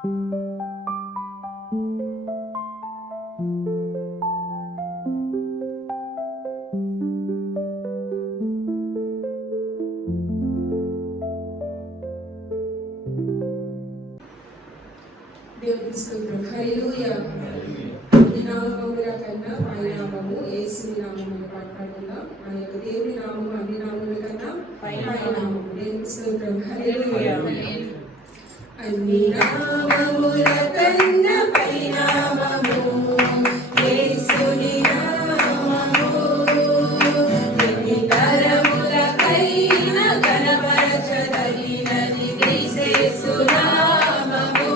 దేవునికి స్తోత్రం. హల్లెలూయా. ఈ నామముల కన్నా పై నామము యేసు నామమును మాట్లాడుకుందాం. మన యొక్క దేవుని నామము అన్ని నామముల కన్నా పై నామము. దేవునికి స్తోత్రం. హల్లెలూయా. అన్ని నామముల కన్నా పై నామము యేసుని నామము. ఎన్ని తరములకైనా కనపరచదగినది యేసు నామము.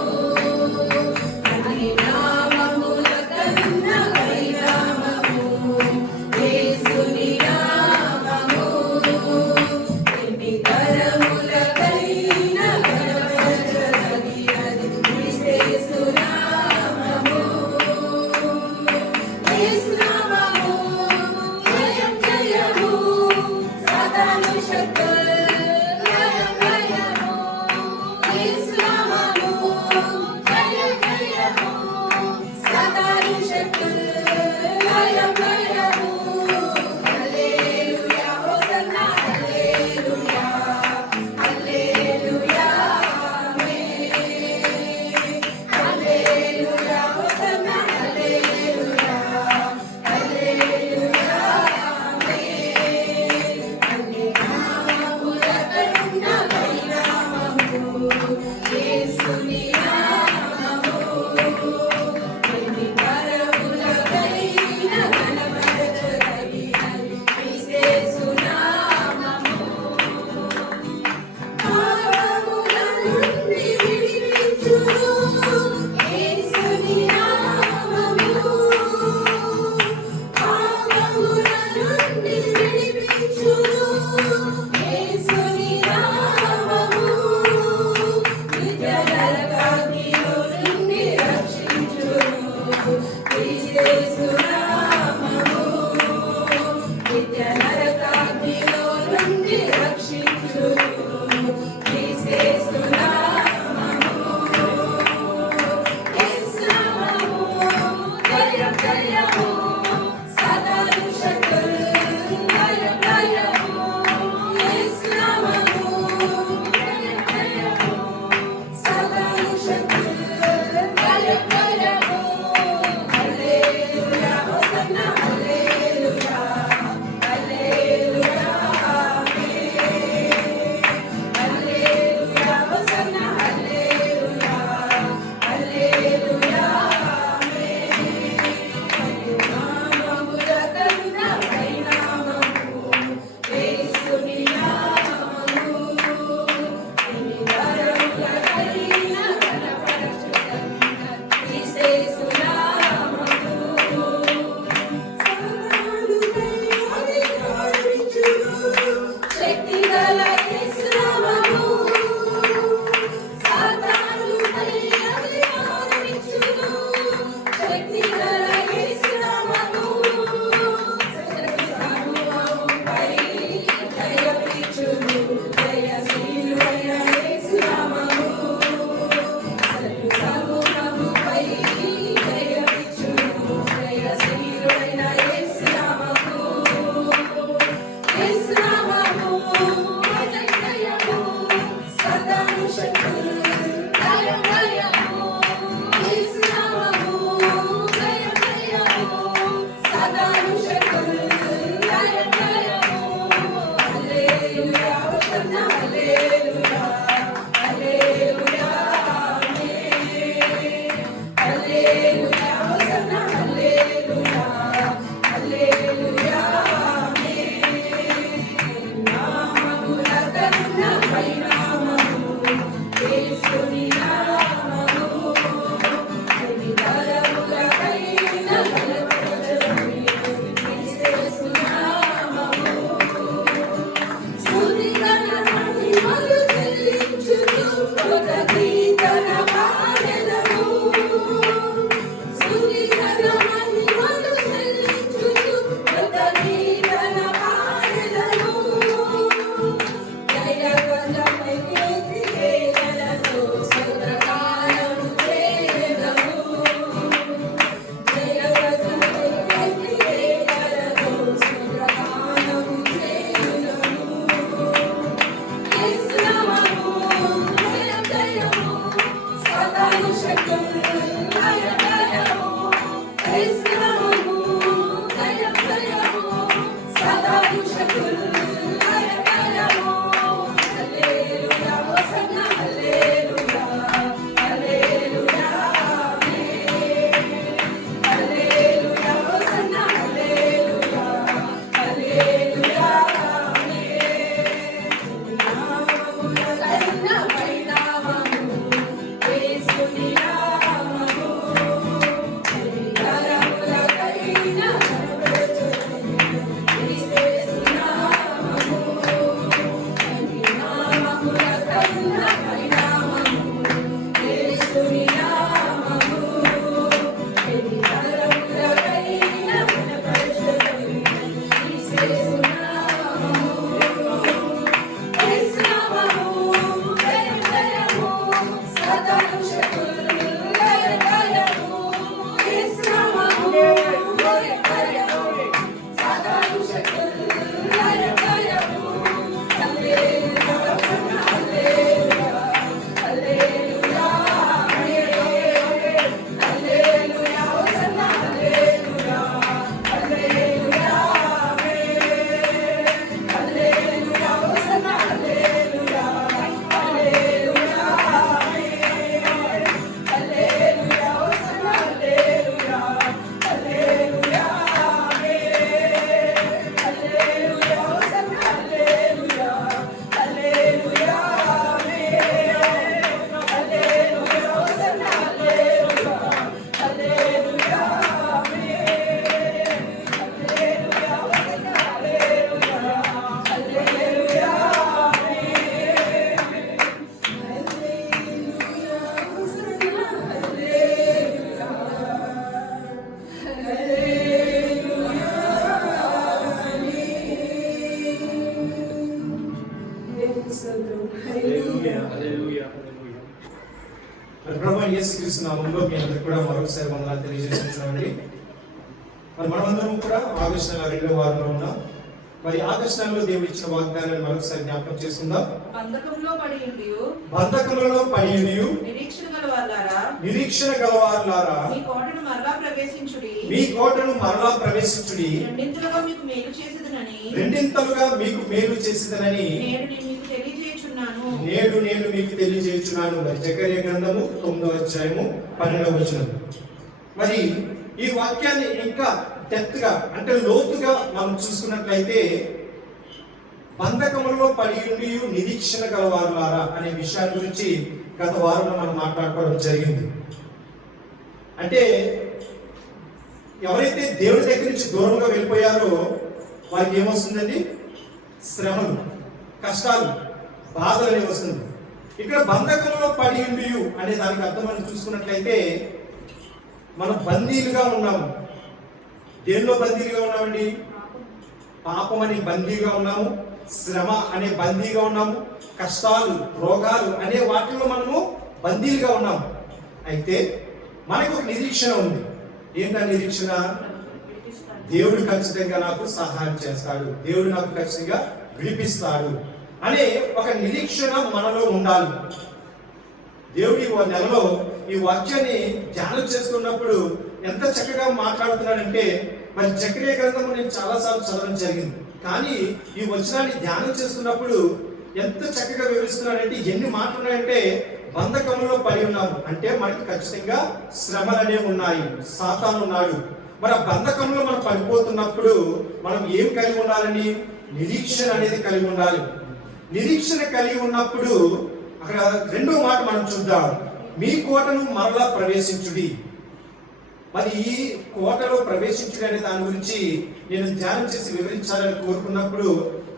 మరి ప్రభువైన యేసుక్రీస్తు నామములో మీ అందరికీ కూడా మరొకసారి వందనాలు తెలియజేస్తున్నామండి. మరి మనమందరం కూడా ఆగస్టు నెల 2వ వారంలో ఉన్నాం. మరి ఆగస్టు నెలలో దేవుడు ఇచ్చిన వాగ్దానాన్ని మరొకసారి జ్ఞాపకం చేసుకుందాం. బంధకములో పడి నిరీక్షణ గలవారులారా మీ కోటను మరలా ప్రవేశించుడి. రెండింతలుగా మీకు మేలు చేసిదనని నేడు నేను మీకు తెలియజేయుచున్నాను. మరి జకర్యా గ్రంథము 9వ అధ్యాయము 12వ వచనం. మరి ఈ వాక్యాన్ని ఇంకా డెప్త్ గా అంటే లోతుగా మనం చూసుకున్నట్లయితే బంధకములలో పడి ఉండి నిరీక్షణ గలవారులారా అనే విషయాన్ని గురించి గత వారంలో మనం మాట్లాడుకోవడం జరిగింది. అంటే ఎవరైతే దేవుడి దగ్గర నుంచి దూరంగా వెళ్ళిపోయారో వారికి ఏమొస్తుందండి? శ్రమలు, కష్టాలు, బాధలు అనేవి వస్తుంది. ఇక్కడ బంధకంలో పడి ఉండి అనే దానికి అర్థం మనం చూసుకున్నట్లయితే మనం బందీలుగా ఉన్నాము. దేనిలో బందీలుగా ఉన్నామండి? పాపం అనే బందీగా ఉన్నాము, శ్రమ అనే బందీగా ఉన్నాము, కష్టాలు, రోగాలు అనే వాటిలో మనము బందీలుగా ఉన్నాము. అయితే మనకు ఒక నిరీక్షణ ఉంది. ఏంటా నిరీక్షణ? దేవుడు ఖచ్చితంగా నాకు సహాయం చేస్తాడు, దేవుడు నాకు ఖచ్చితంగా విడిపిస్తాడు అనే ఒక నిరీక్షణ మనలో ఉండాలి. దేవుడి నెలలో ఈ వాక్యాన్ని ధ్యానం చేస్తున్నప్పుడు ఎంత చక్కగా మాట్లాడుతున్నాడంటే, మరి జకర్యా గ్రంథము నేను చాలాసార్లు చదవడం జరిగింది, కానీ ఈ వచనాన్ని ధ్యానం చేస్తున్నప్పుడు ఎంత చక్కగా వివరిస్తున్నాడంటే, ఎన్ని మాటలు ఉన్నాయంటే బంధకములో పడి ఉన్నాము అంటే మనకి ఖచ్చితంగా శ్రమలు అనేవి ఉన్నాయి, సాతాను ఉన్నాడు. మరి ఆ బంధకంలో మనం పడిపోతున్నప్పుడు మనం ఏం కలిగి ఉండాలని? నిరీక్షణ అనేది కలిగి ఉండాలి. నిరీక్షణ కలిగి ఉన్నప్పుడు అక్కడ రెండో మాట మనం చూద్దాం, మీ కోటను మరలా ప్రవేశించుడి. మరి ఈ కోటలో ప్రవేశించుడి అనే దాని గురించి నేను ధ్యానం చేసి వివరించాలని కోరుకున్నప్పుడు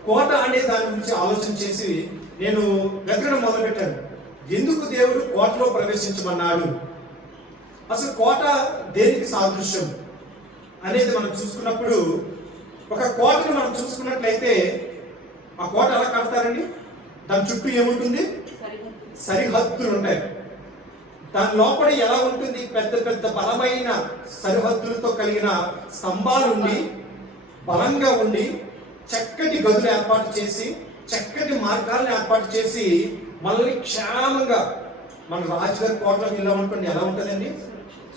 కోట అనే దాని గురించి ఆలోచన చేసి నేను వెతకడం మొదలుపెట్టాను. ఎందుకు దేవుడు కోటలో ప్రవేశించమన్నాడు? అసలు కోట దేనికి సాదృశ్యం అనేది మనం చూసుకున్నప్పుడు, ఒక కోటను మనం చూసుకున్నట్లయితే ఆ కోట ఎలా కడతారండి? దాని చుట్టూ ఏముంటుంది? సరిహద్దులు ఉంటాయి. దాని లోపల ఎలా ఉంటుంది? పెద్ద పెద్ద బలమైన సరిహద్దులతో కలిగిన స్తంభాలు ఉండి, బలంగా ఉండి, చక్కటి గదులు ఏర్పాటు చేసి, చక్కటి మార్గాలను ఏర్పాటు చేసి మనల్ని క్షేమంగా, మన రాజుగారి కోటలోకి వెళ్ళామనుకోండి ఎలా ఉంటుందండి?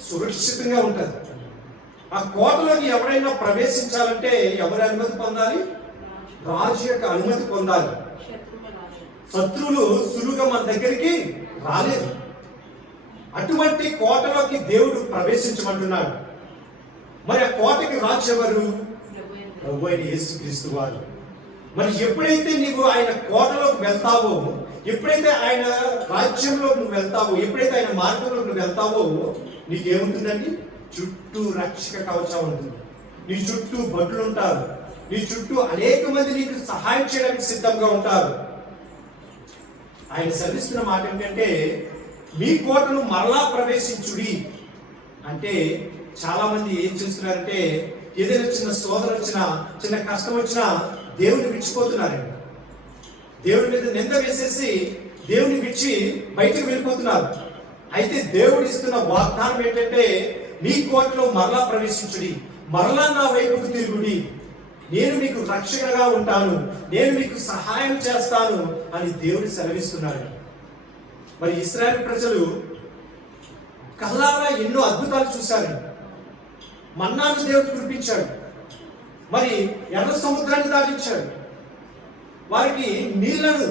సురక్షితంగా ఉంటుంది. ఆ కోటలోకి ఎవరైనా ప్రవేశించాలంటే ఎవరి అనుమతి పొందాలి? రాజు యొక్క అనుమతి పొందాలి. శత్రువులు సులువుగా మన దగ్గరికి రాలేదు. అటువంటి కోటలోకి దేవుడు ప్రవేశించమంటున్నాడు. మరి ఆ కోటకి రాజు ఎవరు? ప్రభువైన యేసుక్రీస్తు వారు. మరి ఎప్పుడైతే నీవు ఆయన కోటలోకి వెళ్తావో, ఎప్పుడైతే ఆయన రాజ్యంలో నువ్వు వెళ్తావో, ఎప్పుడైతే ఆయన మార్గంలో నువ్వు వెళ్తావో, నీకేముంటుందండి? చుట్టూ రక్షక కవచం ఉంటుంది, నీ చుట్టూ భటులు ఉంటారు, నీ చుట్టూ అనేక మంది నీకు సహాయం చేయడానికి సిద్ధంగా ఉంటారు. ఆయన సెలవిస్తున్న మాట ఏంటంటే, మీ కోటను మరలా ప్రవేశించుడి. అంటే చాలా మంది ఏం చేస్తున్నారంటే, ఏదైనా చిన్న సోదరు వచ్చినా, చిన్న కష్టం వచ్చినా దేవుని విడిచిపోతున్నారండి. దేవుడి మీద నింద వేసేసి దేవుని విడిచి బయటకు వెళ్ళిపోతున్నారు. అయితే దేవుడు ఇస్తున్న వాగ్దానం ఏంటంటే, మీ కోటలో మరలా ప్రవేశించుడి, మరలా నా వైపుకు తిరుగుడి, నేను మీకు రక్షణగా ఉంటాను, నేను మీకు సహాయం చేస్తాను అని దేవుడు సెలవిస్తున్నాడు. మరి ఇశ్రాయేలు ప్రజలు కళ్ళారా ఎన్నో అద్భుతాలు చూశారు. మన్నాను దేవుడు కురిపించాడు, మరి ఎర్ర సముద్రాన్ని దాటించాడు, వారికి నీళ్లను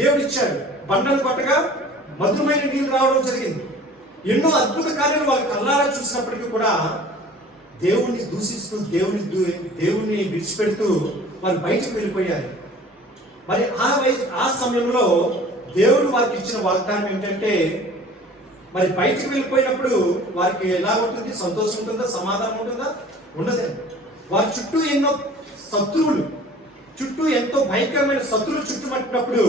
దేవుడు ఇచ్చాడు, బండను కొట్టగా మధురమైన నీళ్లు రావడం జరిగింది. ఎన్నో అద్భుత కార్యాలు వాళ్ళు కళ్ళారా చూసినప్పటికీ కూడా దేవుణ్ణి దూషిస్తూ, దేవుణ్ణి విడిచిపెడుతూ వాళ్ళు బయటకు వెళ్ళిపోయారు. మరి ఆ సమయంలో దేవుడు వారికి ఇచ్చిన వాగ్దానం ఏంటంటే, మరి బయటకు వెళ్ళిపోయినప్పుడు వారికి ఎలా ఉంటుంది? సంతోషం ఉంటుందా? సమాధానం ఉంటుందా? ఉండదండి. వారి చుట్టూ ఎన్నో శత్రువులు, చుట్టూ ఎంతో భయంకరమైన శత్రువులు చుట్టుపట్టినప్పుడు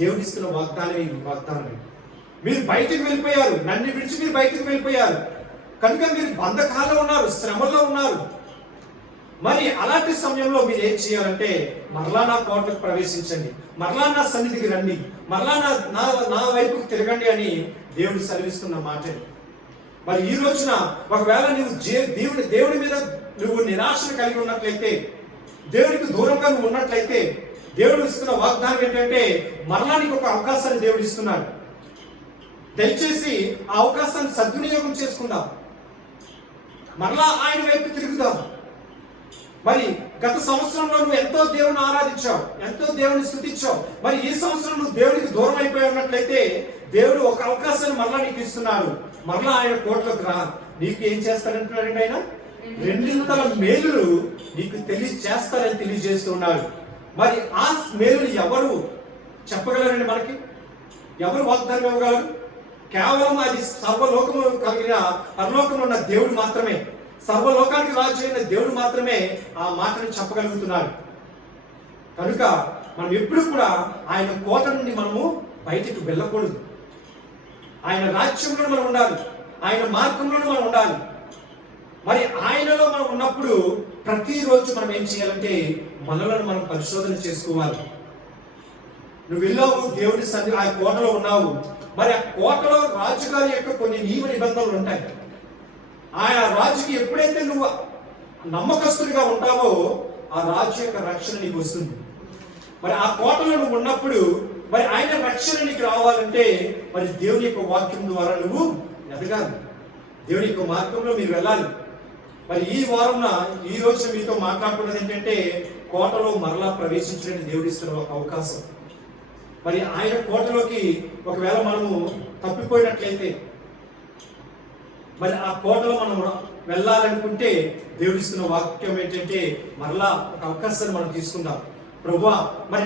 దేవుడు ఇస్తున్న వాగ్దానం మీరు బయటకు వెళ్ళిపోయారు, నన్ను విడిచి మీరు బయటకు వెళ్ళిపోయారు కనుక మీరు బంధకాల్లో ఉన్నారు, శ్రమలో ఉన్నారు. మరి అలాంటి సమయంలో మీరు ఏం చేయాలంటే మరలా నా కోటకు ప్రవేశించండి, మరలా నా సన్నిధికి రండి, మరలా నా వైపుకు తిరగండి అని దేవుడు సెలవిస్తున్న మాట. మరి ఈ రోజున ఒకవేళ నువ్వు దేవుడి మీద నువ్వు నిరాశను కలిగి ఉన్నట్లయితే, దేవుడికి దూరంగా నువ్వు ఉన్నట్లయితే, దేవుడు ఇస్తున్న వాగ్దానం ఏంటంటే మరలా నీకు ఒక అవకాశాన్ని దేవుడు ఇస్తున్నాడు. దయచేసి ఆ అవకాశాన్ని సద్వినియోగం చేసుకుందాం, మరలా ఆయన వైపు తిరుగుదాం. మరి గత సంవత్సరంలో నువ్వు ఎంతో దేవుని ఆరాధించావు, ఎంతో దేవుని స్తుతించావు. మరి ఈ సంవత్సరం నువ్వు దేవుడికి దూరం అయిపోయి ఉన్నట్లయితే దేవుడు ఒక అవకాశాన్ని మరలా నీకు ఇస్తున్నాడు. మరలా ఆయన కోట్లోకి రా, నీకు ఏం చేస్తాడంటున్నాడండి ఆయన? రెండింతల మేలులు నీకు చేస్తారని తెలియజేస్తున్నాడు. మరి ఆ మేలులు ఎవరు చెప్పగలరండి? మనకి ఎవరు వాగ్దానం ఇవ్వగలరు? కేవలం అది సర్వలోకము కలిగిన పరలోకంలో ఉన్న దేవుడు మాత్రమే, సర్వలోకానికి రాజు అయిన దేవుడు మాత్రమే ఆ మాటను చెప్పగలుగుతున్నాడు. కనుక మనం ఎప్పుడు కూడా ఆయన కోట నుండి మనము బయటికి వెళ్ళకూడదు. ఆయన రాజ్యంలో మనం ఉండాలి, ఆయన మార్గంలోనే మనం ఉండాలి. మరి ఆయనలో మనం ఉన్నప్పుడు ప్రతిరోజు మనం ఏం చేయాలంటే మనలను మనం పరిశోధన చేసుకోవాలి. నువ్వు వెళ్ళావు దేవుడి సన్నిధి, ఆ కోటలో ఉన్నావు. మరి ఆ కోటలో రాజుగారి యొక్క కొన్ని నియమ నిబంధనలు ఉంటాయి. ఆయన రాజుకి ఎప్పుడైతే నువ్వు నమ్మకస్తుడిగా ఉంటావో ఆ రాజు యొక్క రక్షణ నీకు వస్తుంది. మరి ఆ కోటలో నువ్వు ఉన్నప్పుడు మరి ఆయన రక్షణ నీకు రావాలంటే మరి దేవుని యొక్క వాక్యం ద్వారా నువ్వు ఎదగాలి, దేవుని యొక్క మార్గంలో మీరు వెళ్ళాలి. మరి ఈ వారంలో ఈ రోజు మీతో మాట్లాడుకున్నది ఏంటంటే కోటలో మరలా ప్రవేశించడానికి దేవుడు ఇస్తున్న ఒక అవకాశం. మరి ఆయన కోటలోకి ఒకవేళ మనము తప్పిపోయినట్లయితే మరి ఆ కోటలో మనం వెళ్ళాలనుకుంటే దేవుడు ఇస్తున్న వాక్యం ఏంటంటే మరలా ఒక అవకాశాన్ని మనం తీసుకుందాం. ప్రభువా, మరి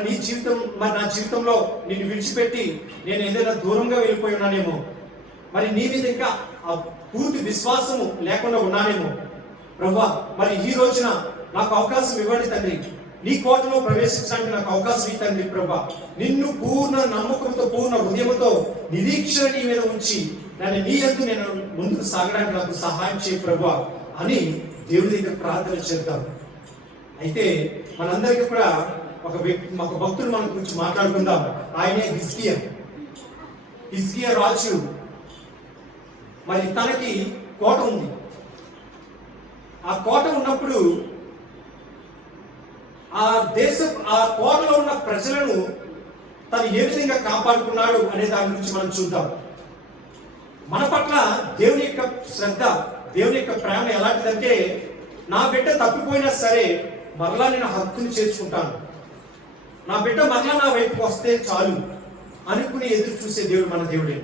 నా జీవితంలో నిన్ను విడిచిపెట్టి నేను ఏదైనా దూరంగా వెళ్ళిపోయి ఉన్నానేమో, మరి నీ మీద ఇంకా పూర్తి విశ్వాసము లేకుండా ఉన్నానేమో. ప్రభువా, మరి ఈ రోజున నాకు అవకాశం ఇవ్వండి తండ్రి, నీ కోటలో ప్రవేశించడానికి నాకు అవకాశం ఈ తండ్రి. ప్రభువా, నిన్ను పూర్ణ నమ్మకంతో పూర్ణ హృదయంతో నిరీక్షణ నీ మీద ఉంచి నీ యందు నేను ముందుకు సాగడానికి నాకు సహాయం చేయ ప్రభువా అని దేవుడి దగ్గర ప్రార్థన చేద్దాం. అయితే మనందరికీ కూడా ఒక భక్తుడు మన గురించి మాట్లాడుకుందాం. ఆయనే హిజ్కియా రాజు. మరి తనకి కోట ఉంది. ఆ కోట ఉన్నప్పుడు ఆ కోటలో ఉన్న ప్రజలను తను ఏ విధంగా కాపాడుకున్నాడు అనే దాని గురించి మనం చూద్దాం. మన పట్ల దేవుని యొక్క శ్రద్ధ, దేవుని యొక్క ప్రేమ ఎలాంటిదంటే నా బిడ్డ తప్పిపోయినా సరే మరలా నేను హక్కుని చేర్చుకుంటాను, నా బిడ్డ మరలా నా వైపుకి వస్తే చాలు అనుకుని ఎదురు చూసే దేవుడు మన దేవుడే.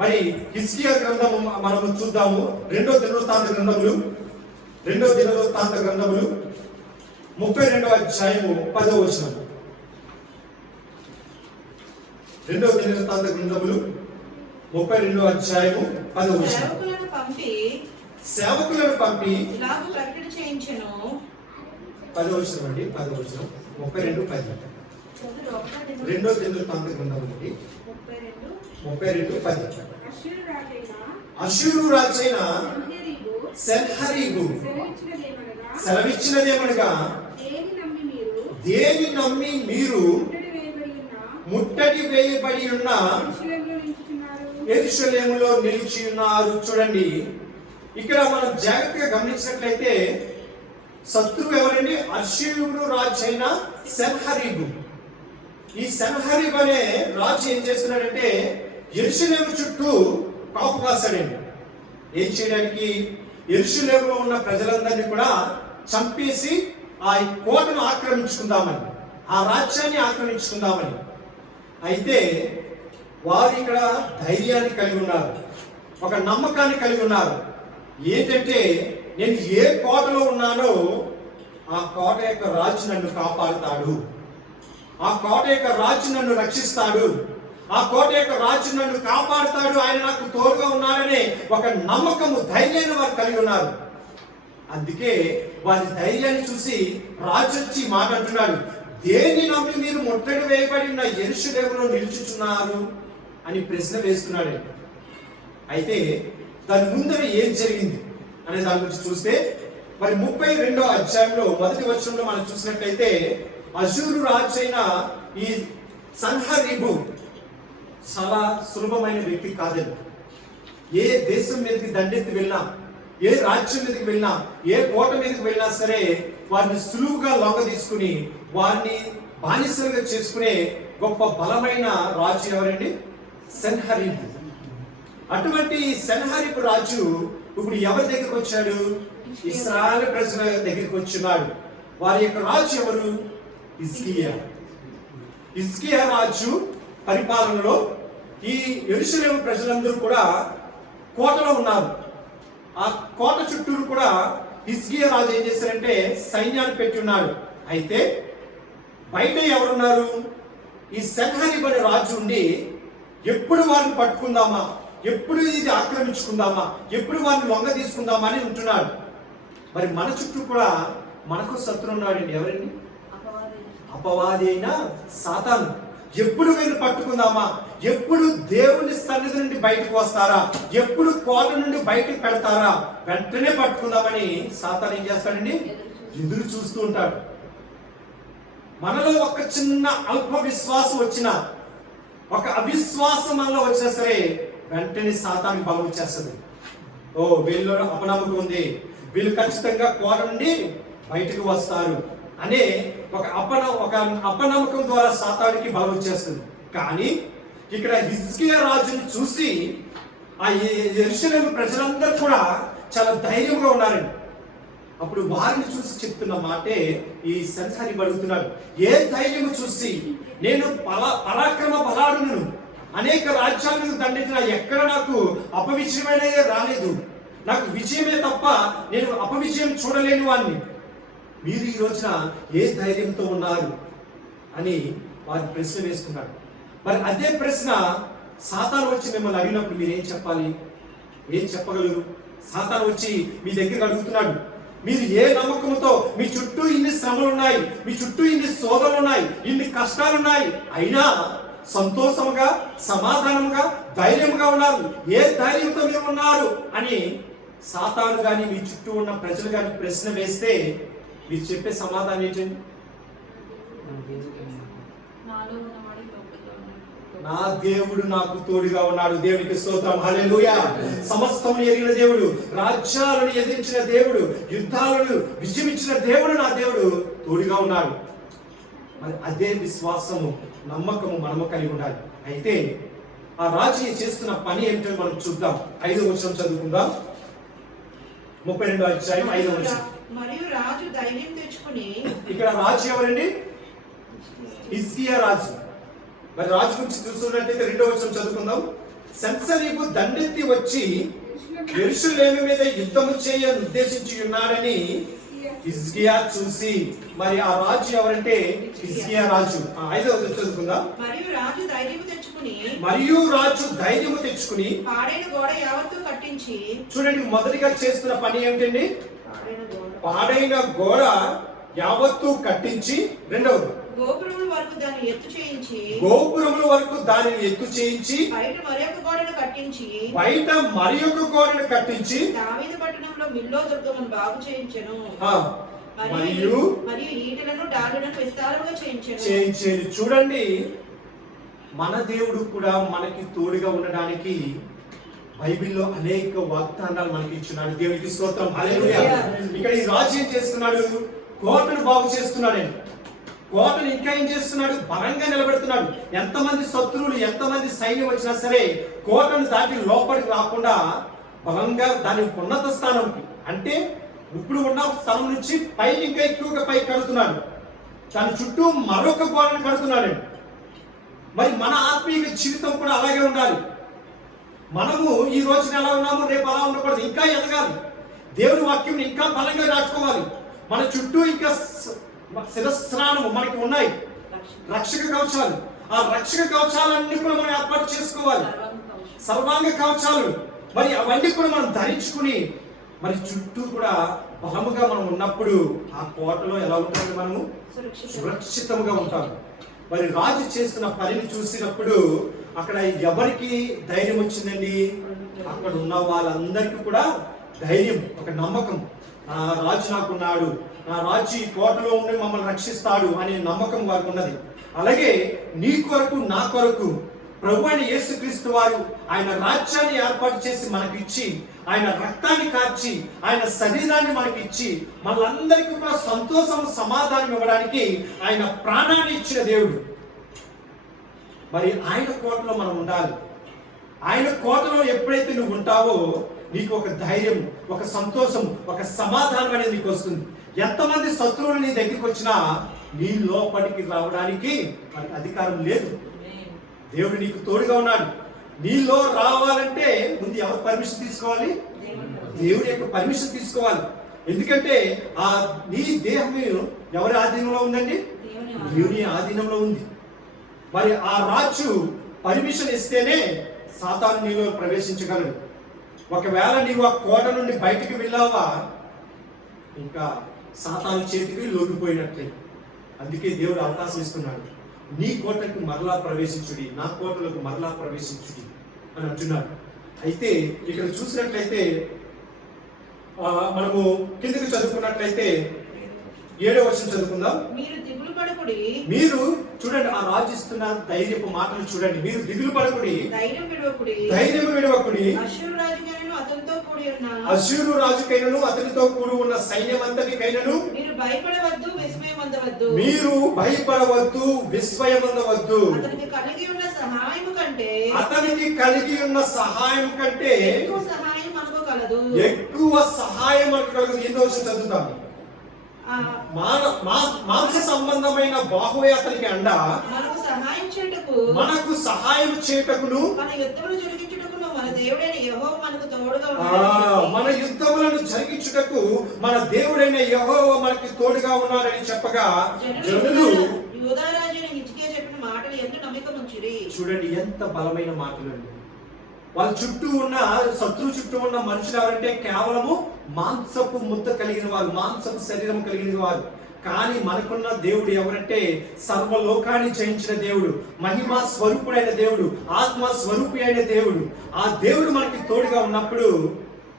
మరి హిజ్కియా గ్రంథము మనము చూద్దాము. రెండో దినవృత్తాంత గ్రంథములు 32వ అధ్యాయము 10వ వచనం. రెండో దినవృత్తాంత గ్రంథములు 32వ అధ్యాయము 10వ వచనం. సేవకులను పంపి ఇలాగ కట్టడి చేయించెను. 10వ వచనం అండి, 10వ వచనం 32:10. రెండో దినవృత్తాంత గ్రంథములు 32:10. అష్షూరు రాజైన సెన్హెరీబు సెలవిచ్చినదేమనగా, దేని నమ్మి మీరు ముట్టడి వేయబడి ఉన్న యెరూషలేములో నిలిచి ఉన్నారు. చూడండి, ఇక్కడ మనం జాగ్రత్తగా గమనించినట్లయితే శత్రువు ఎవరండి? అష్షూరు రాజు అయిన సెన్హెరీబు. ఈ సెన్హెరీబు అనే రాజు ఏం చేస్తున్నాడంటే యెరూషలేము చుట్టూ కాపు కాస్తాడండి. ఏం చేయడానికి? యెరూషలేములో ఉన్న ప్రజలందరినీ కూడా చంపేసి ఆ కోటను ఆక్రమించుకుందామని, ఆ రాజ్యాన్ని ఆక్రమించుకుందామని. అయితే వారు ఇక్కడ ధైర్యాన్ని కలిగి ఉన్నారు, ఒక నమ్మకాన్ని కలిగి ఉన్నారు. ఏంటంటే నేను ఏ కోటలో ఉన్నానో ఆ కోట యొక్క రాజు నన్ను కాపాడుతాడు, ఆ కోట యొక్క రాజు నన్ను రక్షిస్తాడు, ఆ కోట యొక్క రాజు నన్ను కాపాడుతాడు, ఆయన నాకు తోడుగా ఉన్నాడనే ఒక నమ్మకము, ధైర్యాన్ని వారు కలిగి ఉన్నారు. అందుకే వారి ధైర్యాన్ని చూసి రాజు వచ్చి మాట అంటున్నాడు, దేన్ని నమ్మి మీరు ముట్టడి వేయబడి ఉన్న యెరూషలేములో నిలుచుచున్నారు అని ప్రశ్న వేస్తున్నాడు. అయితే దాని ముందర ఏం జరిగింది అనే దాని గురించి చూస్తే మరి 32వ అధ్యాయంలో మొదటి వచనంలో మనం చూసినట్లయితే అషూరు రాజు అయిన ఈ సన్హరీబు చాలా సులభమైన వ్యక్తి కాదండి. ఏ దేశం మీదకి దండెత్తి వెళ్ళినా, ఏ రాజ్యం మీదకి వెళ్ళినా, ఏ కోట మీదకి వెళ్ళినా సరే వారిని సులువుగా లొంగ తీసుకుని వారిని బానిసలుగా చేసుకునే గొప్ప బలమైన రాజు ఎవరండి? సన్హరీబు. అటువంటి సన్హరీబు రాజు ఇప్పుడు ఎవరి దగ్గరికి వచ్చాడు? ఇశ్రాయేలు ప్రజల దగ్గరికి వచ్చున్నాడు. వారి యొక్క రాజు ఎవరు? హిజ్కియా. హిజ్కియా రాజు పరిపాలనలో ఈ యెరూషలేము ప్రజలందరూ కూడా కోటలో ఉన్నారు. ఆ కోట చుట్టూరు కూడా హిజ్కియా రాజు ఏం చేశారంటే సైన్యాన్ని పెట్టి ఉన్నాడు. అయితే బయట ఎవరున్నారు? ఈ సన్హరీబు అనే రాజు ఉండి ఎప్పుడు వారిని పట్టుకుందామా, ఎప్పుడు ఇది ఆక్రమించుకుందామా, ఎప్పుడు వారిని లొంగ తీసుకుందామా అని ఉంటున్నాడు. మరి మన చుట్టూ కూడా మనకు శత్రువు ఉన్నాడండి. ఎవరండి? అపవాది అయిన సాతాను. ఎప్పుడు వీళ్ళు పట్టుకుందామా, ఎప్పుడు దేవుని సన్నిధి నుండి బయటకు వస్తారా, ఎప్పుడు కోట నుండి బయటకు పెడతారా, వెంటనే పట్టుకుందామని సాతాను ఏం చేస్తాడండి? ఎదురు చూస్తూ ఉంటాడు. మనలో ఒక చిన్న అల్ప విశ్వాసం వచ్చినా, ఒక అవిశ్వాసం మనలో వచ్చినా సరే వెంటనే సాతానికి బలం వచ్చేస్తుంది. ఓ వీళ్ళు అపనమ్మకం ఉంది, వీళ్ళు ఖచ్చితంగా కోట నుండి బయటకు వస్తారు అనే ఒక అపనమ్మకం ద్వారా సాతానికి బలం వచ్చేస్తుంది. కానీ ఇక్కడ హిజ్కియా రాజుని చూసి ఆ యెరూషలేము ప్రజలందరూ కూడా చాలా ధైర్యంగా ఉన్నారండి. అప్పుడు వారిని చూసి చెప్తున్న మాటే ఈ సన్హరీబు అడుగుతున్నాడు. ఏ ధైర్యం చూసి? నేను పరాక్రమ బలాడును, అనేక రాజ్యాలను దండించిన, ఎక్కడ నాకు అపవిజయమైనదే రాలేదు, నాకు విజయమే తప్ప నేను అపవిజయం చూడలేని వాడిని. మీరు ఈ రోజున ఏ ధైర్యంతో ఉన్నారు అని వారి ప్రశ్న వేసుకున్నాడు. మరి అదే ప్రశ్న సాతాను వచ్చి మిమ్మల్ని అడిగినప్పుడు మీరేం చెప్పాలి? ఏం చెప్పగలరు? సాతాను వచ్చి మీ దగ్గర అడుగుతున్నాడు, మీరు ఏ నమ్మకంతో, మీ చుట్టూ ఇన్ని శ్రమలు ఉన్నాయి, మీ చుట్టూ ఇన్ని శోధనలు ఉన్నాయి, ఇన్ని కష్టాలున్నాయి, అయినా సంతోషముగా, సమాధానంగా, ధైర్యంగా ఉన్నారు, ఏ ధైర్యంతో మీరు ఉన్నారు అని సాతాను గాని మీ చుట్టూ ఉన్న ప్రజలు గాని ప్రశ్న వేస్తే మీరు చెప్పే సమాధానం ఏంటండి? నా దేవుడు నాకు తోడుగా ఉన్నాడు. దేవునికి స్తోత్రం, హల్లెలూయా. సమస్తం ఎరిగిన దేవుడు, రాజ్యాలను ఎదిరించిన దేవుడు, యుద్ధాలను విజయమించిన దేవుడు, నా దేవుడు తోడుగా ఉన్నాడు. మరి అదే విశ్వాసము, నమ్మకము మనము కలిగి ఉండాలి. అయితే ఆ రాజు చేస్తున్న పని ఏమిటో మనం చూద్దాం. 5వ వచనం చదువుకుందాం. 32వ అధ్యాయం 5వ వచనం. మరియు రాజు ధైర్యం తెచ్చుకుని, ఇక్కడ రాజు ఎవరండి? హిజ్కియా రాజు. మరి రాజు గురించి చూస్తున్నట్లయితే 2వ వచనం చదువుకుందాం. సన్హరీబు దండెత్తి వచ్చి యెరూషలేము మీద యుద్ధము చేయ ఉద్దేశించి ఉన్నాడని హిజ్కియా చూసి, మరి ఆ రాజు ఎవరంటే హిజ్కియా రాజు. 5వ వచనం చదువుకుందాం. మరియు రాజు ధైర్యము తెచ్చుకుని పాడైన గోడ యావత్తు కట్టించి, చూడండి మొదటిగా చేస్తున్న పని ఏమిటండి? పాడైన గోడ యావత్తు కట్టించి, రెండవది గోపురముల వరకు దాన్ని ఎత్తు చేయించి, బయట మరి ఒక గోడను కట్టించి దావీదు పట్టణంలో మిల్లో దుర్గమును బాగు చేయించెను. మరియు ఈటలను డాలులను విస్తారంగా చేయించెను. చూడండి, మన దేవుడు కూడా మనకి తోడుగా ఉండడానికి బైబిల్లో అనేక వాగ్దానాలు మనకి ఇచ్చున్నాడు. దేవునికి స్తోత్రం, హల్లెలూయా. ఇక్కడ ఈ రాజు ఏం చేస్తున్నాడు? కోటను బాగు చేస్తున్నాడు. కోటను ఇంకా ఏం చేస్తున్నాడు? బలంగా నిలబెడుతున్నాడు. ఎంతమంది శత్రువులు, ఎంతమంది సైన్యం వచ్చినా సరే కోటను దాటి లోపలికి రాకుండా బలంగా దాని ఉన్నత స్థానంకి, అంటే ఇప్పుడు ఉన్న స్థలం నుంచి పైకి ఇంకా ఎక్కువగా పైకి కడుతున్నాడు. దాని చుట్టూ మరొక గోడను కడుతున్నాడు. మరి మన ఆత్మీయ జీవితం కూడా అలాగే ఉండాలి. మనము ఈ రోజున ఎలా ఉన్నాము, రేపు అలా ఉండకూడదు. ఇంకా ఎదగాలి. దేవుని వాక్యం ఇంకా బలంగా నాటుకోవాలి. మన చుట్టూ ఇంకా శిరస్త్రాణము మనకి ఉన్నాయి, రక్షక కవచాలు. ఆ రక్షక కవచాలన్నీ కూడా మనం ఏర్పాటు చేసుకోవాలి. సర్వాంగ కవచాలు, మరి అవన్నీ కూడా మనం ధరించుకుని మరి చుట్టూ కూడా బలముగా మనం ఉన్నప్పుడు ఆ కోటలో ఎలా ఉంటాము? మనము సురక్షితంగా ఉంటాము. మరి రాజు చేస్తున్న పనిని చూసినప్పుడు అక్కడ ఎవరికి ధైర్యం వచ్చిందండి? అక్కడ ఉన్న వాళ్ళందరికీ కూడా ధైర్యం, ఒక నమ్మకం. నా రాజు నాకున్నాడు, నా రాజు ఈ కోటలో ఉండి మమ్మల్ని రక్షిస్తాడు అనే నమ్మకం వారికి ఉన్నది. అలాగే నీ కొరకు నా కొరకు ప్రభు అయిన యేసుక్రీస్తు వారు ఆయన రాజ్యాన్ని ఏర్పాటు చేసి మనకిచ్చి, ఆయన రక్తాన్ని కార్చి, ఆయన శరీరాన్ని మనకిచ్చి, మనందరికీ కూడా సంతోషం సమాధానం ఇవ్వడానికి ఆయన ప్రాణాన్ని ఇచ్చిన దేవుడు. మరి ఆయన కోటలో మనం ఉండాలి. ఆయన కోటలో ఎప్పుడైతే నువ్వు ఉంటావో నీకు ఒక ధైర్యం, ఒక సంతోషం, ఒక సమాధానం అనేది నీకు వస్తుంది. ఎంతమంది శత్రువులు నీ దగ్గరికి వచ్చినా నీ లోపలికి రావడానికి మనకు అధికారం లేదు. దేవుడు నీకు తోడుగా ఉన్నాడు. నీలో రావాలంటే ముందు ఎవరు పర్మిషన్ తీసుకోవాలి? దేవుడి యొక్క పర్మిషన్ తీసుకోవాలి. ఎందుకంటే ఆ నీ దేహం ఎవరి ఆధీనంలో ఉందండి? దేవుని ఆధీనంలో ఉంది. మరి ఆ రాజు పర్మిషన్ ఇస్తేనే సాతాను నీలో ప్రవేశించగలడు. ఒకవేళ నీవు ఆ కోట నుండి బయటికి వెళ్ళావా ఇంకా సాతాను చేతికి లొంగిపోయినట్లే. అందుకే దేవుడు అవకాశం ఇస్తున్నాడు. నీ కోటకు మరలా ప్రవేశించుడి, నా కోటలకు మరలా ప్రవేశించుడి అని అంటున్నాడు. అయితే ఇక్కడ చూసినట్లయితే మనము కిందకి చదువుకున్నట్లయితే 7వ వచనం చదువుకుందాం. మీరు దిగులు పడకుడి. మీరు చూడండి, ఆ రాజు ఇస్తున్న ధైర్యపు మాటలు చూడండి. మీరు దిగులు పడకుడి, ధైర్యం విడవకుడి, ధైర్యం విడవకుడి. అష్షూరు రాజుకైనను అతనితో కూడి ఉన్న అష్షూరు రాజుకైనను అతనితో కూడి ఉన్న సైన్యమంతటికైనను మీరు భయపడవద్దు, విస్మయమందవద్దు. మీరు భయపడవద్దు, విస్మయమందవద్దు. అతనికి కలిగి ఉన్న సహాయం కంటే, అతనికి కలిగి ఉన్న సహాయం కంటే ఎక్కువ సహాయం మనకు కలదు. ఎక్కువ సహాయం మనకు కలదు. ఈ రోజు చదువుతాం. మాంస సంబంధమైన బాహువే అతనికి అండ, మనకు సహాయం చేయుటకు, మనకు సహాయం చేయుటకును, మన యుద్ధములు జరిగించుటకును మన దేవుడైన యెహోవా మనకు తోడుగా ఉన్నాడు. మన యుద్ధములను జరిగించుటకు మన దేవుడైన యెహోవా మనకి తోడుగా ఉన్నాడని చెప్పగా జనులు యూదా రాజైన హిజ్కియా చెప్పిన మాటలు ఎంత నమ్మకం ఉంచిరి. చూడండి ఎంత బలమైన మాటలు అండి. వాళ్ళ చుట్టూ ఉన్న శత్రువు చుట్టూ ఉన్న మనుషులు ఎవరంటే కేవలము మాంసపు ముద్ద కలిగిన వారు, మాంసపు శరీరం కలిగిన వారు. కానీ మనకున్న దేవుడు ఎవరంటే సర్వలోకాన్ని జయించిన దేవుడు, మహిమా స్వరూపుడైన దేవుడు, ఆత్మ స్వరూపి అయిన దేవుడు. ఆ దేవుడు మనకి తోడుగా ఉన్నప్పుడు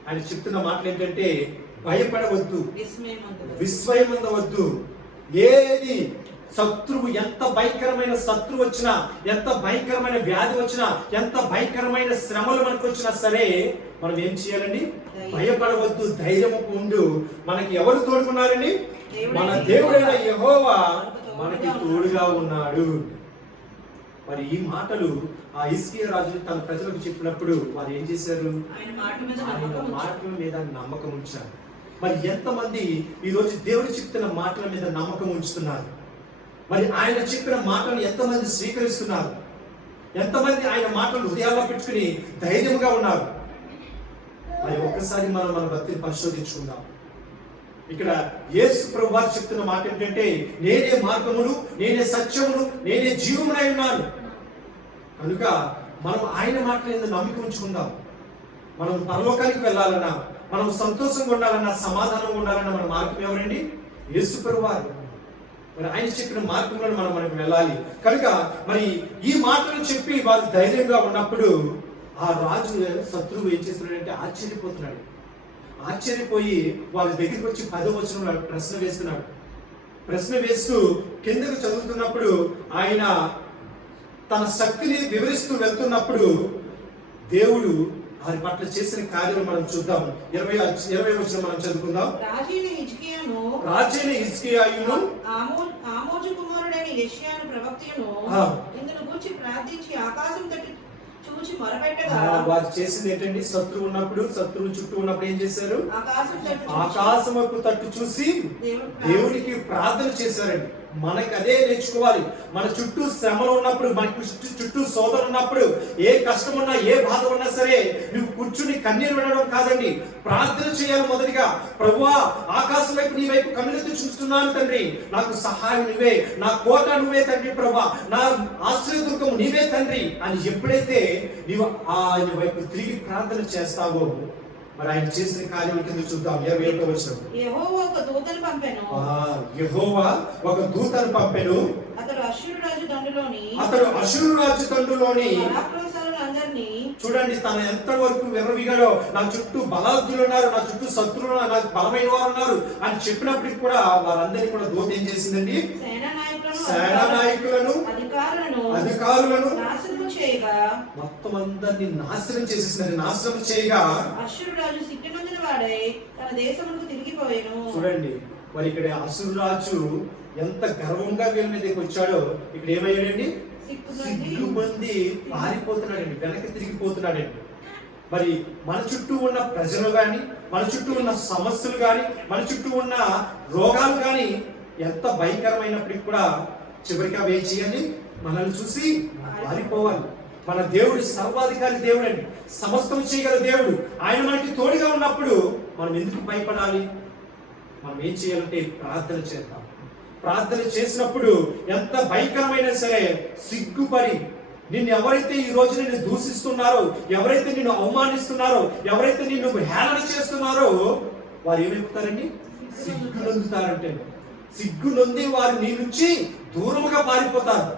ఆయన చెప్తున్న మాటలు ఏంటంటే భయపడవద్దు, విస్మయమందవద్దు. ఏది శత్రువు ఎంత భయంకరమైన శత్రువు వచ్చినా, ఎంత భయంకరమైన వ్యాధి వచ్చినా, ఎంత భయంకరమైన శ్రమలు మనకు వచ్చినా సరే మనం ఏం చేయాలండి? భయపడవద్దు, ధైర్యం ఉండు. మనకి ఎవరు తోడుకున్నారండి? మన దేవుడైన యెహోవా మనకి తోడుగా ఉన్నాడు. మరి ఈ మాటలు ఆ హిజ్కియా రాజు తన ప్రజలకు చెప్పినప్పుడు వారు ఏం చేశారు? ఆయన మాటల మీద నమ్మకం ఉంచారు. మరి ఎంతమంది ఈ రోజు దేవుడు చెప్తున్న మాటల మీద నమ్మకం ఉంచుతున్నారు? మరి ఆయన చెప్పిన మాటలు ఎంతమంది స్వీకరిస్తున్నారు? ఎంతమంది ఆయన మాటలు హృదయాల్లో పెట్టుకుని ధైర్యంగా ఉన్నారు? మరి ఒక్కసారి మనం మన భక్తిని పరిశోధించుకుందాం. ఇక్కడ యేసు ప్రభువు వారు చెప్తున్న మాట ఏంటంటే నేనే మార్గమును, నేనే సత్యమును, నేనే జీవమునై ఉన్నాను. కనుక మనం ఆయన మాటల మీద నమ్మిక ఉంచుకుందాం. మనం పరలోకానికి వెళ్ళాలన్నా, మనం సంతోషంగా ఉండాలన్నా, సమాధానంగా ఉండాలన్నా మన మార్గం ఎవరండి? యేసు ప్రభువు వారు. మరి ఆయన చెప్పిన మార్గంలో మనం వెళ్ళాలి. కనుక మరి ఈ మాటలు చెప్పి వారు ధైర్యంగా ఉన్నప్పుడు ఆ రాజు శత్రువు ఏం చేస్తున్నాడంటే ఆశ్చర్యపోతున్నాడు. ఆశ్చర్యపోయి వాళ్ళ దగ్గరికి వచ్చి 10వ వచనంలో ప్రశ్న వేస్తున్నాడు. ప్రశ్న వేస్తూ కిందకు చదువుతున్నప్పుడు ఆయన తన శక్తిని వివరిస్తూ వెళ్తున్నప్పుడు దేవుడు వారి పట్ల చేసిన కార్యం మనం చూద్దాం. 20వ వచనం మనం చదువుకుందాం. రాజైన హిజ్కియాయును ఆమోజు కుమారుడైన యెషయాను ప్రవక్తను ఇందును గురించి ప్రార్థించి ఆకాశం తట్టు చూచి మొరపెట్టగా వారు చేసింది ఏంటండి? శత్రువు ఉన్నప్పుడు, శత్రువు చుట్టూ ఉన్నప్పుడు ఏం చేశారు? ఆకాశముకు తట్టు చూసి దేవుడికి ప్రార్థన చేశారండి. మనకు అదే నేర్చుకోవాలి. మన చుట్టూ శ్రమలు ఉన్నప్పుడు, మన చుట్టూ శోధన ఉన్నప్పుడు, ఏ కష్టం ఉన్నా, ఏ బాధ ఉన్నా సరే నువ్వు కూర్చుని కన్నీరు వినడం కాదండి, ప్రార్థన చేయాలి. మొదటిగా ప్రభువా ఆకాశం వైపు నీ వైపు కన్నులెత్తి చూస్తున్నాను తండ్రి, నాకు సహాయం నువ్వే, నా కోట నువ్వే తండ్రి, ప్రభువా నా ఆశ్రయదుర్గం నీవే తండ్రి అని ఎప్పుడైతే నీవు ఆయన వైపు తిరిగి ప్రార్థన చేస్తావో మరి ఆయన చేసిన కార్యం కింద చూద్దాం. 21వ వచనం. యెహోవా ఒక దూతను పంపెను. యెహోవా ఒక దూతను పంపెను. అతడు అష్షూరు రాజు దండులోని చూడండి తన ఎంత వరకు విర్రవిగాడో, నా చుట్టూ బలార్థులు ఉన్నారు, నా చుట్టూ శత్రువులు ఉన్నారు, నాకు బలమైన వారు ఉన్నారు అని చెప్పినప్పటికి కూడా వారందరినీ కూడా దూత ఏం చేసిందండి? సేనా నాయకులను అధికారులను నాశనం చేయగా, మొత్తం అందరినీ నాశనం చేసేసిందండి. నాశనం చేయగా అశ్షూరు రాజు సిగ్గునందిన వాడై తన దేశమునకు తిరిగిపోయాను. చూడండి మరి ఇక్కడ అశ్షూరు రాజు ఎంత గర్వంగా వీళ్ళ మీదకి వచ్చాడో ఇక్కడ ఏమయ్యాడండి? సిగ్గుమంది పారిపోతున్నాడండి, వెనక్కి తిరిగిపోతున్నాడండి. మరి మన చుట్టూ ఉన్న ప్రజలు కానీ, మన చుట్టూ ఉన్న సమస్యలు కానీ, మన చుట్టూ ఉన్న రోగాలు కానీ ఎంత భయంకరమైనప్పటికీ కూడా చివరికి అవి ఏం చేయాలి? మనల్ని చూసి పారిపోవాలి. మన దేవుడు సర్వాధికారి దేవుడు అండి, సమస్తం చేయగల దేవుడు. ఆయన మనకి తోడుగా ఉన్నప్పుడు మనం ఎందుకు భయపడాలి? మనం ఏం చేయాలంటే ప్రార్థన చేద్దాం. ప్రార్థన చేసినప్పుడు ఎంత భయంకరమైనా సరే సిగ్గుపడి, నిన్ను ఎవరైతే ఈ రోజు నిన్ను దూషిస్తున్నారో, ఎవరైతే నిన్ను అవమానిస్తున్నారో, ఎవరైతే నిన్ను హేళన చేస్తున్నారో వారు ఏమైపోతారండి? సిగ్గు నొందుతారంటే. సిగ్గు నొంది వారు నీ నుంచి దూరముగా పారిపోతారు.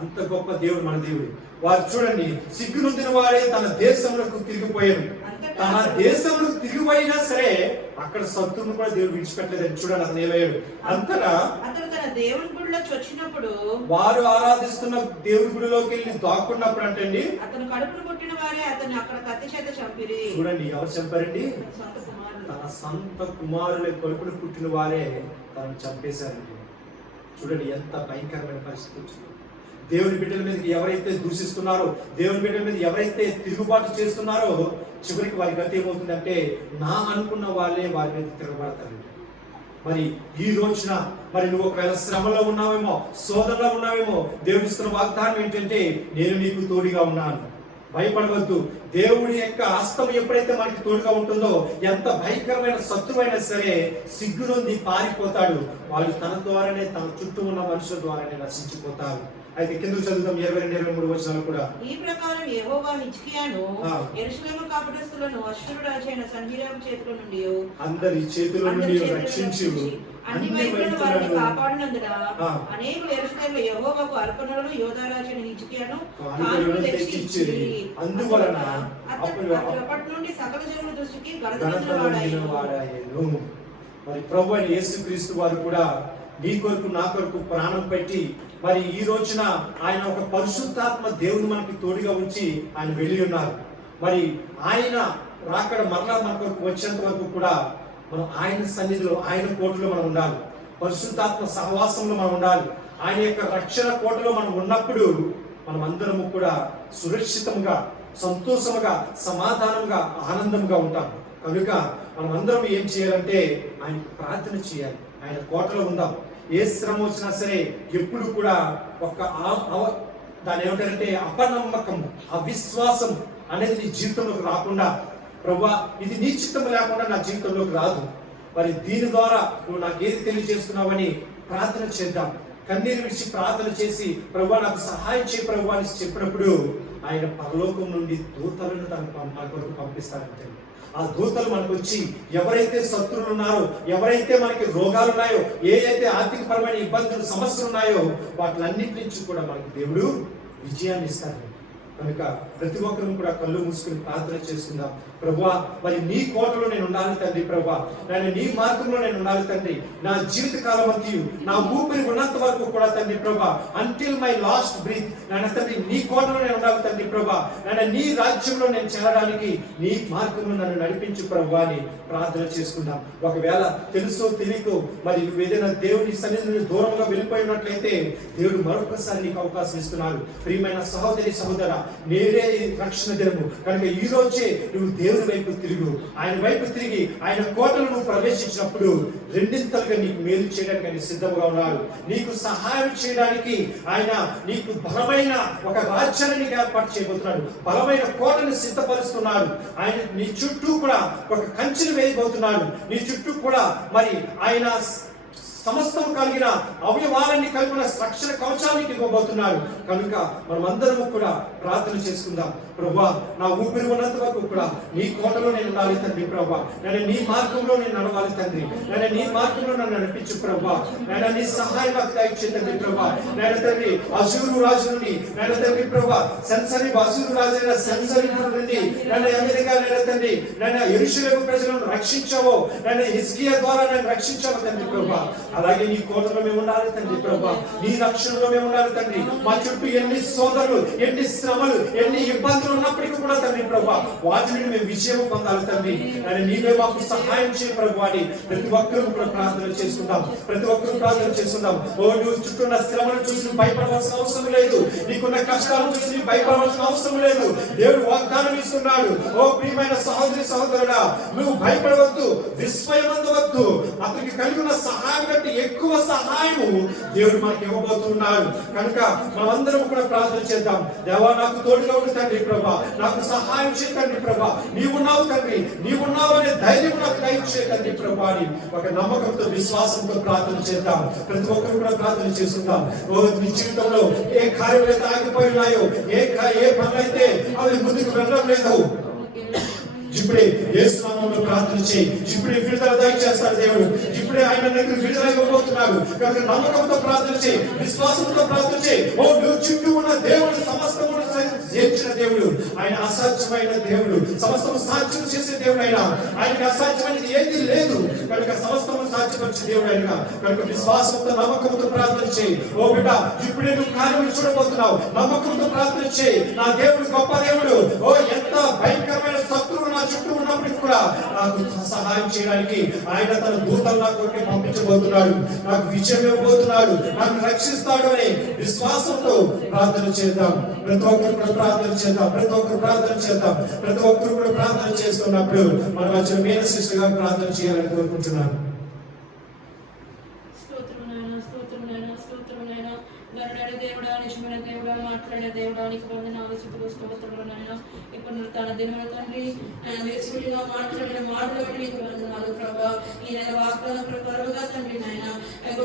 అంత గొప్ప దేవుడు మన దేవుడు. వారు చూడండి, సిగ్గు నొందిన వారే తన దేశంలోకి తిరిగిపోయారు. తన దేశంలో తిరిగిపోయినా సరే అక్కడ శత్రువును కూడా దేవుడు విడిచిపెట్టలేదని చూడండి. అతను ఏమయ్యాడు? అంతటా అతను తన దేవుని గుడిలోకి వచ్చినప్పుడు, వారు ఆరాధిస్తున్న దేవుడి గుడిలోకి వెళ్ళి దాక్కున్నప్పుడు అంటండి, అతను కడుపును పుట్టిన వారే అతను అక్కడ కత్తి చేత చంపిరి. చూడండి ఎవరు చంపారండి? సొంత కుమారుడు. తన సొంత కుమారుల కడుపును పుట్టిన వారే తనను చంపేశారండి. చూడండి ఎంత భయంకరమైన పరిస్థితి వచ్చింది. దేవుని బిడ్డల మీద ఎవరైతే దూషిస్తున్నారో, దేవుని బిడ్డల మీద ఎవరైతే తిరుగుబాటు చేస్తున్నారో చివరికి వారి గతి ఏమవుతుందంటే నా అనుకున్న వాళ్ళే వారి మీద తిరగబడతారు. మరి ఈ రోజున మరి నువ్వు ఒకవేళ శ్రమలో ఉన్నావేమో, శోధనలో ఉన్నావేమో, దేవుని ఇస్తున్న వాగ్దానం ఏంటంటే నేను నీకు తోడుగా ఉన్నాను, భయపడవద్దు. దేవుడి యొక్క హస్తం ఎప్పుడైతే మనకి తోడుగా ఉంటుందో ఎంత భయంకరమైన శత్రువైనా సరే సిగ్గునొంది పారిపోతాడు. వాళ్ళు తన ద్వారానే, తన చుట్టూ ఉన్న మనుషుల ద్వారానే నశించిపోతారు. అయితే కిందకు చదువుతాం 22-23 వచనాలు కూడా. ఈ ప్రకారం యెహోవా హిజ్కియాను యెరూషలేము కాపటస్తులను అశ్షూరు రాజైన సన్హెరీబు చేతిలో నుండి అందరి చేతిలో నుండి రక్షించి అన్ని వైపులను వారిని కాపాడినందున అనేక యెరూషలేములో యెహోవాకు అర్పణలను యోధా రాజైన హిజ్కియాను కానుకలు తెచ్చిచ్చిరి. అందువలన అప్పటి నుండి సకల జనుల దృష్టికి ఘనత వాడాయెను. మరి ప్రభువు అయిన యేసుక్రీస్తు వారు కూడా నీ కొరకు నా కొరకు ప్రాణం పెట్టి మరి ఈ రోజున ఆయన ఒక పరిశుద్ధాత్మ దేవుని మనకి తోడుగా ఉంచి ఆయన వెళ్ళి ఉన్నారు. మరి ఆయన రాకడ మరలా మన కొరకు వచ్చేంత వరకు కూడా మనం ఆయన సన్నిధిలో, ఆయన కోటలో మనం ఉండాలి. పరిశుద్ధాత్మ సహవాసంలో మనం ఉండాలి. ఆయన యొక్క రక్షణ కోటలో మనం ఉన్నప్పుడు మనం అందరము కూడా సురక్షితంగా, సంతోషముగా, సమాధానంగా, ఆనందంగా ఉంటాం. కనుక మనం అందరం ఏం చేయాలంటే ఆయన ప్రార్థన చేయాలి, ఆయన కోటలో ఉందాం. ఏ శ్రమ వచ్చినా సరే ఎప్పుడు కూడా ఒక దాని ఏమిటంటే అపనమ్మకం, అవిశ్వాసం అనేది నీ జీవితంలోకి రాకుండా, ప్రభువా ఇది నీ చిత్తం లేకుండా నా జీవితంలోకి రాదు, మరి దీని ద్వారా నువ్వు నాకు ఏది తెలియజేస్తున్నావని ప్రార్థన చేద్దాం. కన్నీరు విడిచి ప్రార్థన చేసి ప్రభువా నాకు సహాయం చేయ ప్రభువా అని చెప్పినప్పుడు ఆయన పరలోకం నుండి దూతలను మన కొరకు పంపిస్తారంటే ఆ దూతలు మనకు వచ్చి ఎవరైతే శత్రువులు ఉన్నారో, ఎవరైతే మనకి రోగాలు ఉన్నాయో, ఏ అయితే ఆర్థిక పరమైన ఇబ్బందులు, సమస్యలు ఉన్నాయో వాటిలన్నిటి నుంచి కూడా మనకి దేవుడు విజయాన్ని ఇస్తాడు. కనుక ప్రతి ఒక్కరు కూడా కళ్ళు మూసుకుని ప్రార్థన చేసుకుందాం. ప్రభువా మరి నీ కోటలో నేను ఉండాలి తండ్రి, ప్రభువా నేను నీ మార్గంలో నేను ఉండాలి తండ్రి, నా జీవిత కాలం అంతయు నా ఊపిరి ఉన్నంత వరకు కూడా తండ్రి ప్రభువా, అంటిల్ మై లాస్ట్ బ్రీత్ నాన్న తండ్రి నీ కోటలో నేను ఉండాలి తండ్రి ప్రభువా, నాన్న నీ రాజ్యంలో నేను చేరడానికి నీ మార్గంలో నన్ను నడిపించు ప్రభువా అని ప్రార్థన చేసుకుందాం. ఒకవేళ తెలుసో తెలియకో మరి నువ్వు ఏదైనా దేవుని సన్నిధి నుండి దూరంగా వెళ్ళిపోయినట్లయితే దేవుడు మరొకసారి నీకు అవకాశం ఇస్తున్నాడు. ప్రియమైన సహోదరి సహోదర, నేరే రక్షణ దినము కనుక ఈ రోజే నువ్వు దేవుని వైపు తిరుగు. ఆయన వైపు తిరిగి ఆయన కోటను నువ్వు ప్రవేశించినప్పుడు రెండింతలుగా నీకు మేలు చేయడానికి ఆయన సిద్ధంగా ఉన్నారు. నీకు సహాయం చేయడానికి ఆయన నీకు బలమైన ఒక రాజ్యాన్ని నీకు ఏర్పాటు చేయబోతున్నాడు, బలమైన కోటను సిద్ధపరుస్తున్నాడు. ఆయన నీ చుట్టూ కూడా ఒక కంచెను వేయబోతున్నాడు. నీ చుట్టూ కూడా మరి ఆయన సమస్తం కలిగిన అవయవాలన్నీ కలిగిన రక్షణ కవచాన్ని ఇవ్వబోతున్నాడు. కనుక మనమందరము కూడా ప్రార్థన చేసుకుందాం. ప్రభువా, నా ఊపిరి ఉన్నంత వరకు కూడా నీ కోటలో నేను ఉండాలి తండ్రి. ప్రభువా, నేను నీ మార్గంలో నేను నడవాలి తండ్రి. నేను నీ మార్గంలో నన్ను నడిపించు ప్రభువా. నేను నీ సహాయం నాకు దయచే తండ్రి. ప్రభువా, నేను తండ్రి అశూరు రాజు నుండి, నేను తండ్రి ప్రభువా అశూరు రాజు అయిన సెన్సరిపుడు నుండి నన్ను ఎమ్మెల్యేగా నేను తండ్రి నన్ను యెరూషలేము ప్రజలను రక్షించావో, నన్ను హిజ్కియా ద్వారా నన్ను రక్షించావు తండ్రి. ప్రభువా, అలాగే నీ కోటలో మేము ఉండాలి తండ్రి. ప్రభువా, నీ రక్షణలో మేము ఉండాలి తండ్రి. మా చుట్టూ ఎన్ని సోదరులు, ఎన్ని శ్రమలు, ఎన్ని ఇబ్బందులు ఉన్నప్పటికీ కూడా తండ్రి ప్రభువా, వాటిని మేము విజయం పొందాలి తండ్రి. నేను నీవే మాకు సహాయం చేయ ప్రభువా అని ప్రతి ఒక్కరూ కూడా ప్రార్థన చేసుకుందాం. ప్రతి ఒక్కరూ ప్రార్థన చేసుకుందాం. ఓ, నువ్వు చుట్టూ ఉన్న శ్రమను చూసి భయపడవలసిన అవసరం లేదు. నీకున్న కష్టాలను చూసి భయపడవలసిన అవసరం లేదు. దేవుడు వాగ్దానం ఇస్తున్నాడు. ఓ ప్రియమైన సహోదరి సహోదరుడా, నువ్వు భయపడవద్దు, విస్మయమందవద్దు. అతనికి కలిగి ఉన్న సహాయం కంటే ఎక్కువ సహాయము దేవుడు మనకి ఇవ్వబోతున్నాడు. కనుక మనమందరం కూడా ప్రార్థన చేద్దాం. దేవా, నాకు తోడుగా ఉండు తండ్రి. ప్రభా, నాకు సహాయం చేయండి. ప్రభా, నీవున్నావు తండ్రి, నీవున్నావు అనే ధైర్యం నాకు దయచేయండి తండ్రి. ప్రభా అని ఒక నమ్మకంతో విశ్వాసంతో ప్రార్థన చేద్దాం. ప్రతి ఒక్కరు కూడా ప్రార్థన చేసుకుందాం. ఓ, నీ జీవితంలో ఏ కార్యాలు అయితే ఆగిపోయి ఉన్నాయో, ఏ పనులైతే అవి ముందుకు వెళ్ళడం లేదు, ఇప్పుడే యేసు నామములో ప్రార్థన చేయి. ఇప్పుడే విడుదల దయచేస్తాడు దేవుడు. ఇప్పుడే ఆయన దగ్గర విడుదల ఇవ్వబోతున్నాడు. కనుక నమ్మకంతో ప్రార్థన చేయి, విశ్వాసంతో ప్రార్థన చేయి. ఓ, నువ్వు చుట్టూ ఉన్న దేవుడు సమస్తము చేర్చిన దేవుడు. ఆయన అసాధ్యమైన దేవుడు, సమస్తము సాధ్యం చేసే దేవుడు. ఆయనకి అసాధ్యమైనది ఏది లేదు. కనుక సమస్తము సాధ్యపరిచే దేవుడు ఆయన. కనుక విశ్వాసంతో నమ్మకంతో ప్రార్థన చేయి. ఓ బిడ్డ, ఇప్పుడే నువ్వు కార్యములు చూడబోతున్నావు. నమ్మకంతో ప్రార్థన చేయి. నా దేవుడు గొప్ప దేవుడు. ఓ, ఎంత భయంకరమైన శత్రువు నా చుట్టూ ఉన్నప్పటికీ కూడా నాకు సహాయం చేయడానికి ఆయన తన దూతలు నా కొరకు పంపించబోతున్నాడు. నాకు విజయం ఇవ్వబోతున్నాడు. నాకు రక్షిస్తాడు అనే విశ్వాసంతో ప్రార్థన చేద్దాం. ప్రతి ఒక్కరు కూడా ప్రార్థన చేద్దాం. ప్రతి ఒక్కరు ప్రార్థన చేద్దాం. ప్రతి ఒక్కరు కూడా ప్రార్థన చేస్తున్నప్పుడు మన మధ్య మేలు శిష్యుగా ప్రార్థన చేయాలని కోరుకుంటున్నాను. దేవుడా, నిజమైన దేవుడా, మాట్లాడే దేవుడానికి వందనాలు, స్తుతులు, స్తోత్రములు నాయన. ఇప్పుడు తన దినముల తండ్రి వేసుడిగా మాట్లాడిన మాటలు నీకు వందనాలు ప్రభా. ఈ నెల వాగ్దానం ప్రకారముగా తండ్రి నాయన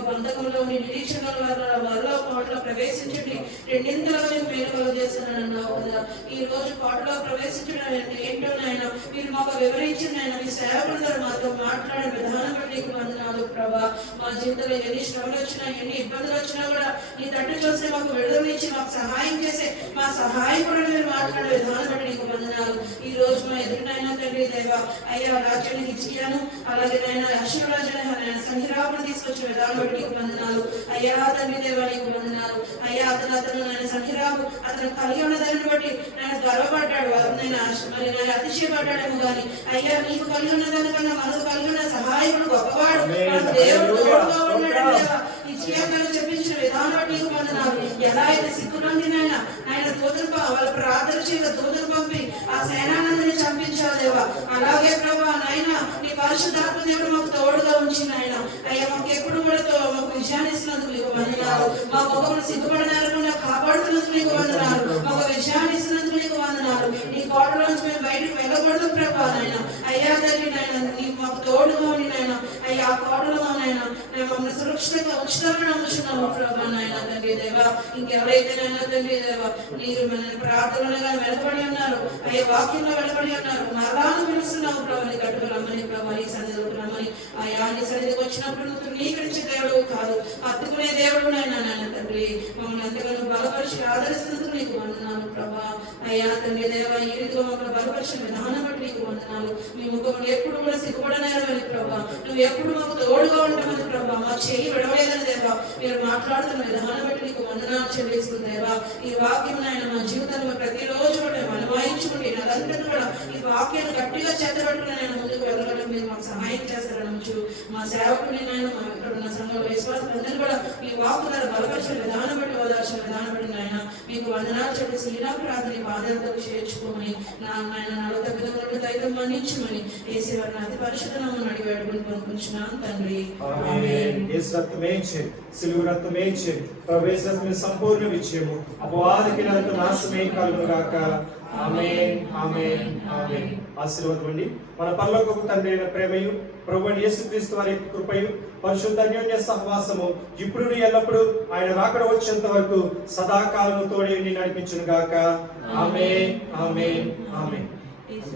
బంధకంలో నిరీక్షణ వరలో పాటలో ప్రవేశించండి. రెండింతలో మేము మేలు చేస్తున్నానన్నావు కదా. ఈ రోజు పాటలో ప్రవేశించడం ఏంటో నాయన మీరు మాకు వివరించిన ఆయన మీ సేవకులందరూ మాతో మాట్లాడే విధానం బట్టి నీకు వందనాలు ప్రభా. మా జీవితంలో ఎన్ని శ్రమలు వచ్చినా, ఎన్ని ఇబ్బందులు వచ్చినా కూడా నీ తండ్రి చూస్తే మాకు విడుదల ఇచ్చి మాకు సహాయం చేసే మా సహాయం కూడా మీరు మాట్లాడే విధానం బట్టి నీకు వందనాలు. ఈ రోజు మా ఎదురునైనా తండ్రి దేవా అయ్యా రాజ్యాన్ని ఇచ్చియాను, అలాగే నాయన అశూరు రాజుని సంహిరాపును తీసుకొచ్చిన విధానం బట్టి నీకు వందనాలు. అయ్యా తండ్రి దేవా నీకు వందనాలు. అయ్యా అతను నాయన సంహిరాపు అతను కలిగి ఉన్న దాన్ని బట్టి ఆయన గర్వపడ్డాడు, మరి నాయన అతిశయపడ్డాడేమో కానీ అయ్యా నీకు కలిగి ఉన్న దానికన్నా మనకు కలిగి ఉన్న సహాయకుడు గొప్పవాడు, దేవుడు తోడుగా ఉన్నాడు దేవా. ఈ జీవితాన్ని చెప్పించిన విధానం నీకు వందనాలు. ఎలా అయితే సిగ్గునంది ఆయన దూతను వాళ్ళ ప్రార్థన చేత దూతను పంపి ఆ సేనానందని చంపించావు దేవా. అలాగే ప్రభా నాయన నీ పరిశుద్ధాత్మ దేవుడు మాకు తోడుగా ఉంచింది ఆయన. అయ్యా మాకు ఎప్పుడు కూడా మాకు విజయాన్ని ఇస్తున్నందుకు నీకు వందనాలు. మా ముఖమును సిగ్గుపడలేకుండా కాపాడుతున్నందుకు నీకు వందనాలు. మాకు విజయాన్ని ఇస్తున్నందుకు నీకు వందనాలు. నీ కోటలో నుంచి మేము బయటకు వెళ్ళకూడదు ప్రభా నాయన. అయ్యా తండ్రి నాయన నీకు మాకు తోడుగా ఉండి నాయన అయ్యా ఆ కోటలో నాయన మమ్మల్ని సురక్షితంగా ఉచితంగా నమ్ముచున్నాము ప్రభా నాయన తండ్రి దేవా. ఇంకెవరైతే నాయన తండ్రి దేవా మీరు మన ప్రార్థనలుగా వెలబడి ఉన్నారు, అయ్యే వాక్యంలో వెలబడి ఉన్నారు, మరణాన్ని పిలుస్తున్నావు ప్రభాని కట్టుకు రమ్మని ప్రభా నీ సన్నిధిలోకి రమ్మని. అయ్యా నీ సన్నిధికి వచ్చినప్పుడు నువ్వు ధృవీకరించే దేవుడు కాదు, హత్తుకునే దేవుడు నాయన తండ్రి. మమ్మల్ని అంతగా బలపరిచి ఆదరిస్తున్నందుకు నీకు వందనాలు ప్రభా. అయ్యా తండ్రి దేవా ఈ రీతిలో మమ్మల్ని బలపరిచిన విధానం బట్టి నీకు వందనాలు. మీ ముఖంలో ఎప్పుడు కూడా సిగ్గుపడనేరమని ప్రభా, నువ్వు ఎప్పుడు మాకు తోడుగా ఉంటామని ప్రభా, మా చేయి విడవలేదని దేవా మీరు మాట్లాడుతున్న విధానం బట్టి నీకు వందనాలు చెల్లిస్తుంది దేవా. ఈ వాక్యం నాయన మా జీవితంలో ప్రతిరోజు కూడా అనుభవించుకుంటే అదంతా కూడా ఈ వాక్యాన్ని గట్టిగా చేతబట్టుకుని నేను ముందుకు వెళ్ళగలం మీరు మాకు సహాయం చేస్తారనొచ్చు. మా సేవకుని నాయన మా ఇక్కడ ఉన్న సంఘంలో విశ్వాసులందరూ కూడా ఈ వాక్కులను బలపరిచిన విధానం బట్టి ఓదార్చిన విధానం బట్టి నాయన మీకు వందనాలు చెప్పి శ్రీరా ప్రార్థన బాధ్యతకు చేర్చుకోమని నాయన నడవ తగ్గుదల దైతం మన్నించమని యేసు వారిని అతి పరిశుద్ధ నామమున అడిగి వేడుకొని పొందుకుంటున్నాను తండ్రి. సిలువ రక్తమే ప్రవేశమే సంపూర్ణ విజయము అపవాదికి నాశమే కలుగుగాక. ఆమేన్ ఆమేన్ ఆమేన్. ఆశీర్వాదం. మన పరలోకపు తండ్రి అయిన ప్రేమయు ప్రభువైన యేసుక్రీస్తు వారి యొక్క కృపయు పరిశుద్ధ అన్యోన్య సహవాసము ఇప్పుడు ఎల్లప్పుడు ఆయన రాకడ వచ్చేంత వరకు సదాకాలము తోడే నడిపించును గాక. ఆమేన్, ఆమేన్, ఆమేన్. యేసు